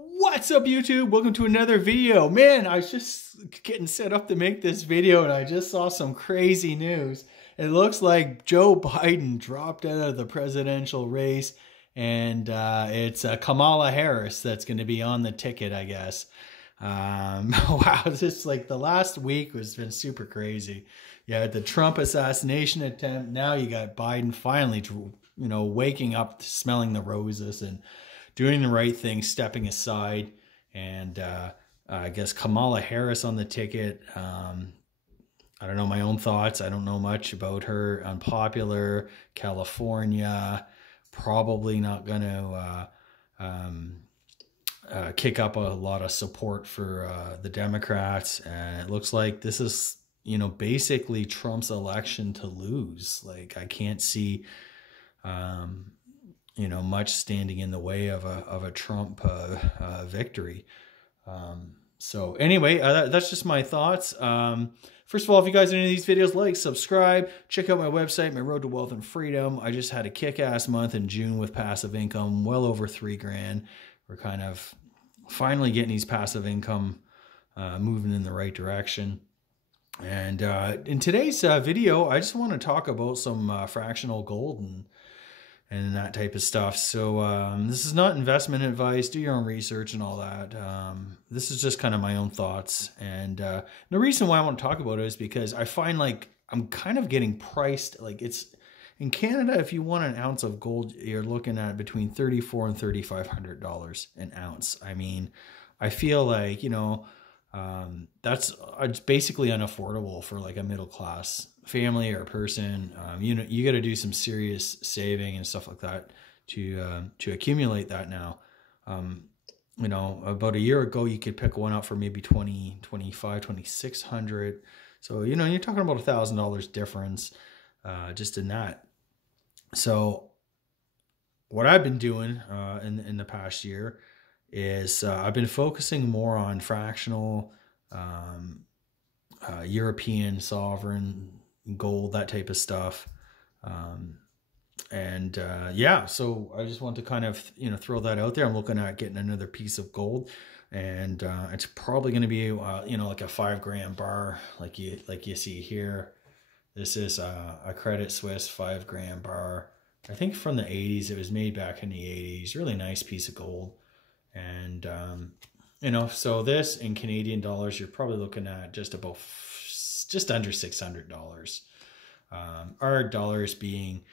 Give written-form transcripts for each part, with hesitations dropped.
What's up, YouTube? Welcome to another video. Man, I was just getting set up to make this video and I just saw some crazy news. It looks like Joe Biden dropped out of the presidential race and it's Kamala Harris that's going to be on the ticket, I guess. Wow, this like the last week has been super crazy. You had the Trump assassination attempt. Now you got Biden finally, waking up, smelling the roses and doing the right thing, stepping aside, and I guess Kamala Harris on the ticket. I don't know my own thoughts. I don't know much about her. Unpopular, California, probably not going to kick up a lot of support for the Democrats. And it looks like this is, basically Trump's election to lose. Like, I can't see much standing in the way of a Trump victory. So anyway, that's just my thoughts. First of all, if you guys are into these videos, like, subscribe, check out my website, My Road to Wealth and Freedom. I just had a kick-ass month in June with passive income, well over $3,000. We're kind of finally getting these passive income moving in the right direction. And in today's video, I just want to talk about some fractional gold and that type of stuff. So this is not investment advice. Do your own research and all that. This is just kind of my own thoughts. And the reason why I want to talk about it is because I find like I'm kind of getting priced. Like, it's in Canada, if you want an ounce of gold, you're looking at between $3,400 and $3,500 an ounce. I mean, I feel like, that's basically unaffordable for like a middle class family or person. You got to do some serious saving and stuff like that to accumulate that now. About a year ago, you could pick one up for maybe $2,500, $2,600. So, you're talking about $1,000 difference just in that. So what I've been doing in the past year is I've been focusing more on fractional, European sovereign gold, that type of stuff. Yeah, so I just want to kind of, throw that out there. I'm looking at getting another piece of gold, and it's probably going to be, like a 5-gram bar, like you see here. This is a Credit Suisse 5-gram bar. I think from the 80s. It was made back in the 80s. Really nice piece of gold. And, so this in Canadian dollars, you're probably looking at just under $600. Our dollars being,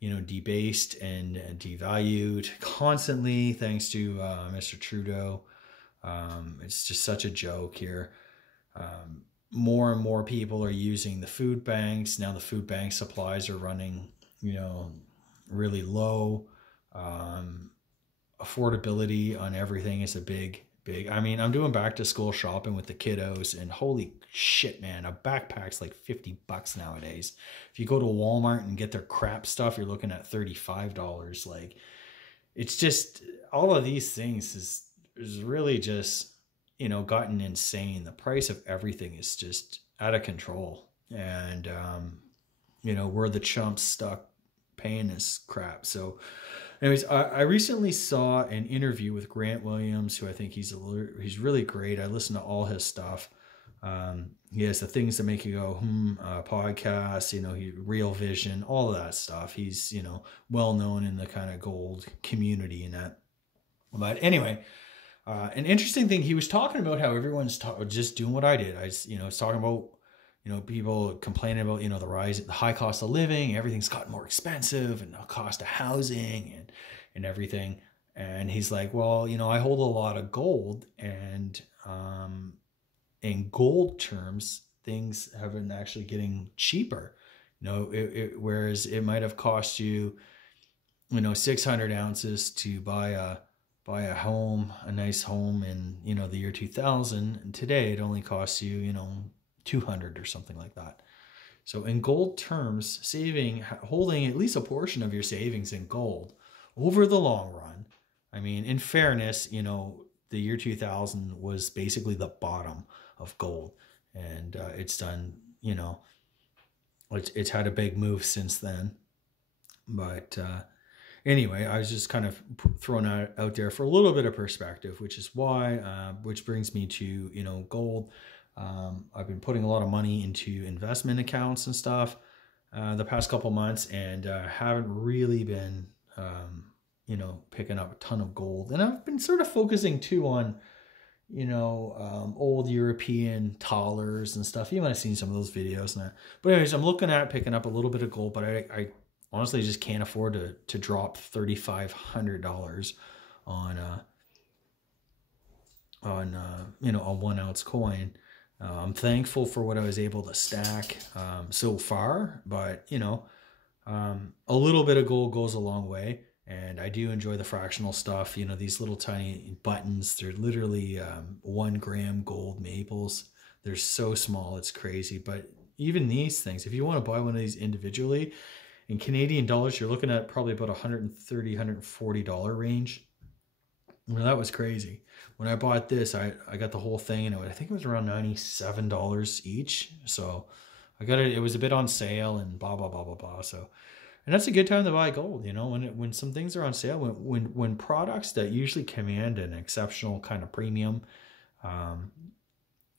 debased and devalued constantly thanks to Mr. Trudeau. It's just such a joke here. More and more people are using the food banks. Now the food bank supplies are running, really low. Affordability on everything is a big. I mean, I'm doing back to school shopping with the kiddos, and holy shit, man, a backpack's like $50 nowadays. If you go to Walmart and get their crap stuff, you're looking at $35. Like, it's just, all of these things is really just, gotten insane. The price of everything is just out of control. And, we're the chumps stuck paying this crap. So anyways, I recently saw an interview with Grant Williams, who I think he's really great. I listen to all his stuff. He has the Things That Make You Go podcast, Real Vision, all of that stuff. He's, well known in the kind of gold community and that. But anyway, an interesting thing, he was talking about how everyone's just doing what I did. I was talking about, people complaining about, the high cost of living, everything's gotten more expensive, and the cost of housing and everything. And he's like, well, I hold a lot of gold, and in gold terms, things have been actually getting cheaper. Whereas it might have cost you, 600 ounces to buy a home, a nice home in, the year 2000. And today it only costs you, 200 or something like that. So in gold terms, holding at least a portion of your savings in gold over the long run. I mean, in fairness, the year 2000 was basically the bottom of gold, and it's done, it's had a big move since then. But anyway, I was just kind of throwing out there for a little bit of perspective, which is why, which brings me to, you know, gold. I've been putting a lot of money into investment accounts and stuff the past couple months, and haven't really been, you know, picking up a ton of gold. And I've been sort of focusing too on, you know, old European thalers and stuff. You might have seen some of those videos. And that. But anyways, I'm looking at picking up a little bit of gold, but I honestly just can't afford to drop $3,500 on you know, a 1 ounce coin. I'm thankful for what I was able to stack so far, but you know, a little bit of gold goes a long way. And I do enjoy the fractional stuff. You know, these little tiny buttons, they're literally 1 gram gold maples. They're so small, it's crazy. But even these things, if you want to buy one of these individually, in Canadian dollars, you're looking at probably about $130, $140 range. Well, that was crazy. When I bought this, I got the whole thing, and I think it was around $97 each. So I got it. It was a bit on sale, and blah blah blah blah blah. So, and that's a good time to buy gold. You know, when some things are on sale, when products that usually command an exceptional kind of premium,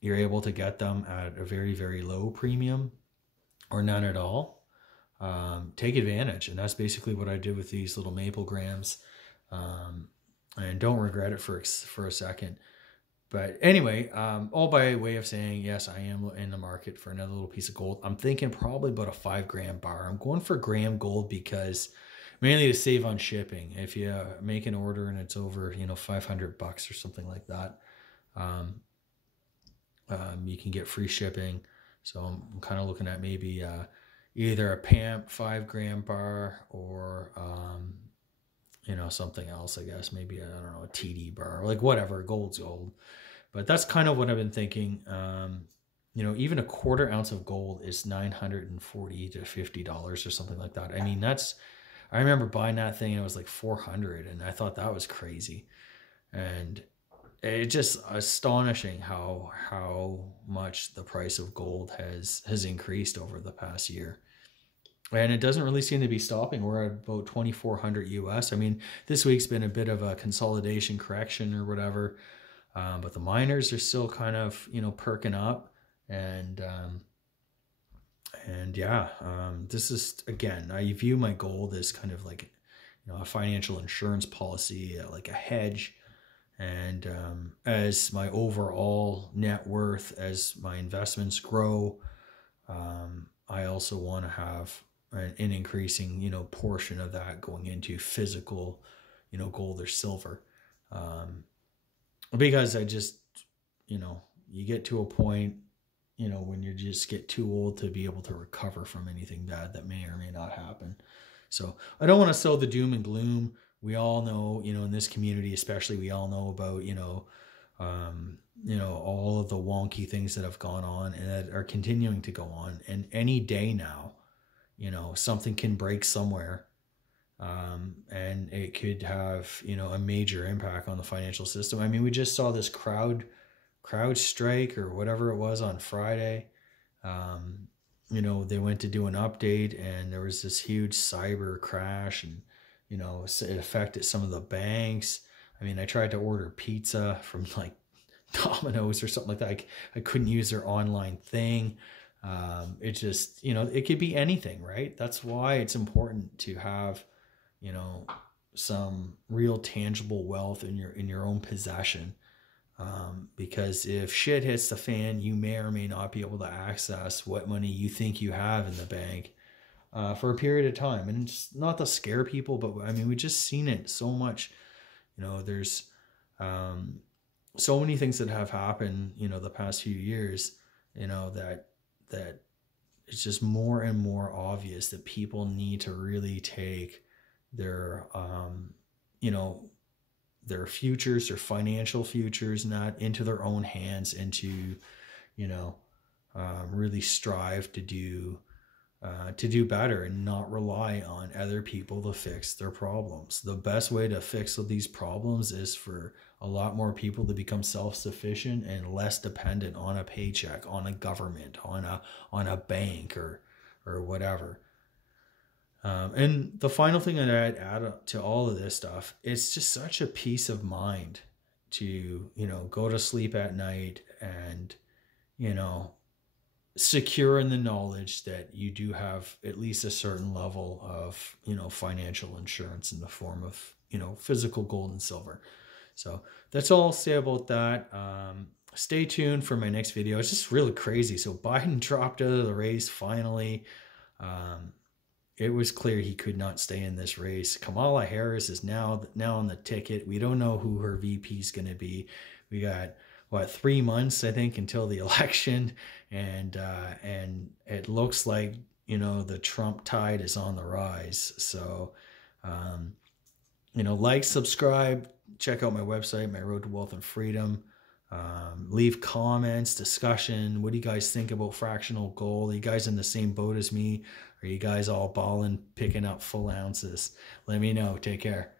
you're able to get them at a very, very low premium, or none at all. Take advantage, and that's basically what I did with these little maple grams. And don't regret it for a second. But anyway, all by way of saying, yes, I am in the market for another little piece of gold. I'm thinking probably about a 5 gram bar. I'm going for gram gold because mainly to save on shipping. If you make an order and it's over, you know, $500 or something like that, you can get free shipping. So I'm kind of looking at maybe either a PAMP 5 gram bar or you know, something else, I guess, maybe, I don't know, a TD bar, like whatever, gold's gold. But that's kind of what I've been thinking. You know, even a 1/4 ounce of gold is $940 to $50 or something like that. I mean, I remember buying that thing and it was like $400, and I thought that was crazy. And it's just astonishing how much the price of gold has increased over the past year. And it doesn't really seem to be stopping. We're at about 2,400 US. I mean, this week's been a bit of a consolidation correction or whatever. But the miners are still kind of, you know, perking up. And yeah, this is, again, I view my gold as kind of like, you know, a financial insurance policy, like a hedge. And as my overall net worth, as my investments grow, I also want to have an increasing, you know, portion of that going into physical, you know, gold or silver. Because I just, you know, you get to a point, you know, when you just get too old to be able to recover from anything bad that may or may not happen. So I don't want to sow the doom and gloom. We all know, you know, in this community, especially, we all know about, you know, all of the wonky things that have gone on and that are continuing to go on. And any day now, you know, something can break somewhere, and it could have, you know, a major impact on the financial system. I mean, we just saw this crowd strike or whatever it was on Friday. You know, they went to do an update and there was this huge cyber crash, and, you know, it affected some of the banks. I mean, I tried to order pizza from like Domino's or something like that. I couldn't use their online thing. It just, you know, it could be anything, right? That's why it's important to have, you know, some real tangible wealth in your own possession. Because if shit hits the fan, you may or may not be able to access what money you think you have in the bank for a period of time. And it's not to scare people, but I mean, we just seen it so much. You know, there's so many things that have happened, you know, the past few years, you know, that it's just more and more obvious that people need to really take their, you know, their futures, their financial futures, not into their own hands, and to, you know, really strive to do better and not rely on other people to fix their problems. The best way to fix these problems is for a lot more people to become self-sufficient and less dependent on a paycheck, on a government, on a bank or whatever. And the final thing that I'd add to all of this stuff, it's just such a peace of mind to, you know, go to sleep at night and, you know, secure in the knowledge that you do have at least a certain level of, you know, financial insurance in the form of, you know, physical gold and silver. So that's all I'll say about that. Stay tuned for my next video. It's just really crazy. So Biden dropped out of the race finally. It was clear he could not stay in this race. Kamala Harris is now on the ticket. We don't know who her VP is going to be. We got, what, 3 months, I think, until the election, and it looks like, you know, the Trump tide is on the rise. So, you know, like, subscribe, check out my website, My Road to Wealth and Freedom. Leave comments, discussion. What do you guys think about fractional gold? Are you guys in the same boat as me? Are you guys all balling, picking up full ounces? Let me know. Take care.